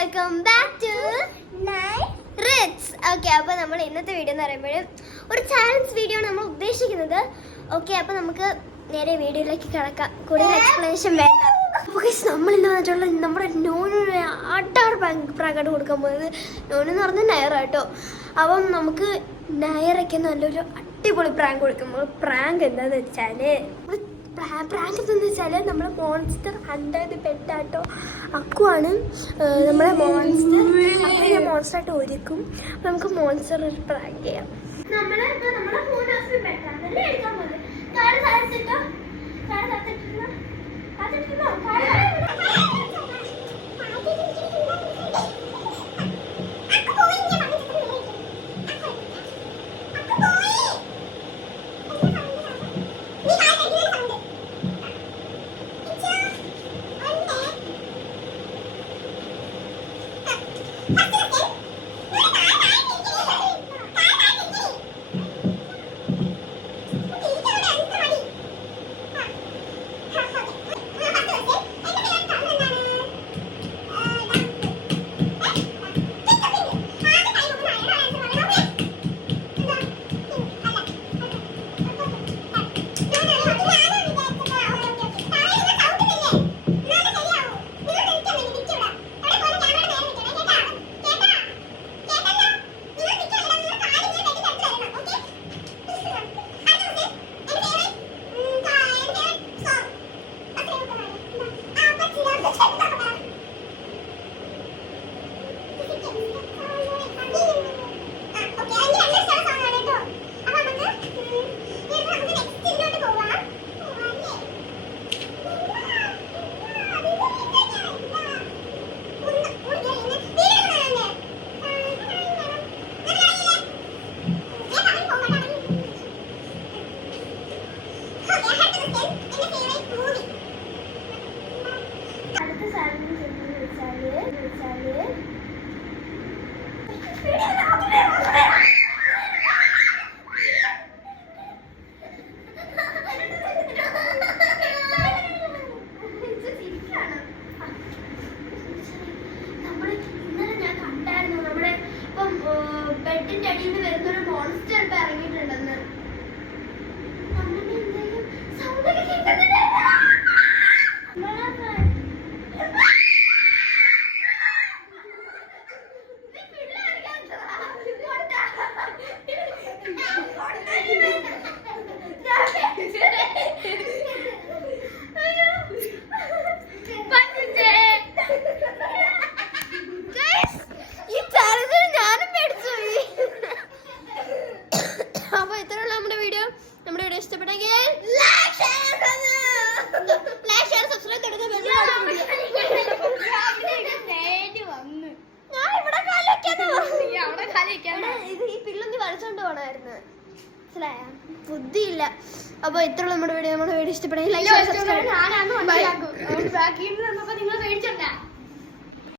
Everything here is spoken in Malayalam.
Welcome back to Ritz. Okay, അപ്പോൾ നമ്മൾ ഇന്നത്തെ വീഡിയോ എന്ന് പറയുമ്പോൾ ഒരു ചാലഞ്ച് വീഡിയോ ആണ് നമ്മൾ ഉദ്ദേശിക്കുന്നത്. ഓക്കെ, അപ്പോൾ നമുക്ക് നേരെ വീഡിയോയിലേക്ക് കിടക്കാം. കൂടുതൽ എക്സ്പ്ലനേഷൻ വേണ്ട. നമ്മൾ ഇന്ന് വന്നിട്ടുള്ള നമ്മുടെ നോനൊരു ആട്ടാറ് പ്രാങ്കായിട്ട് കൊടുക്കാൻ പോകുന്നത്. നോനെന്ന് പറഞ്ഞാൽ നയറ കേട്ടോ. അപ്പം നമുക്ക് നയറയ്ക്ക് നല്ലൊരു അടിപൊളി പ്രാങ്ക് കൊടുക്കുമ്പോൾ പ്രാങ്ക് എന്താണെന്ന് വെച്ചാൽ പ്രാങ്ക് എന്താണെന്ന് വെച്ചാൽ നമ്മുടെ മോൺസ്റ്റർ അണ്ടായത് പെട്ടാട്ടോ അക്കുവാണ് നമ്മളെ മോൺസ്റ്ററായിട്ട് ഒരുക്കും. അപ്പം നമുക്ക് മോൺസ്റ്റർ ഒരു പ്രാങ്ക് ചെയ്യാം. നമ്മളെ ഫോൺ പെട്ടാന്നല്ലേ എടുക്കാൻ പോകുന്നത്. ബെഡിന്റെ അടിയിൽ നിന്ന് വരുന്നൊരു മോൺസ്റ്റർ ഇപ്പൊ ഇറങ്ങിയിട്ടുണ്ടെന്ന്. ബുദ്ധിയില്ല. അപ്പൊ ഇത്രയുള്ള നമ്മുടെ വീഡിയോ ഇഷ്ടപ്പെടുന്നെങ്കിൽ ലൈക്ക്, സബ്സ്ക്രൈബ്.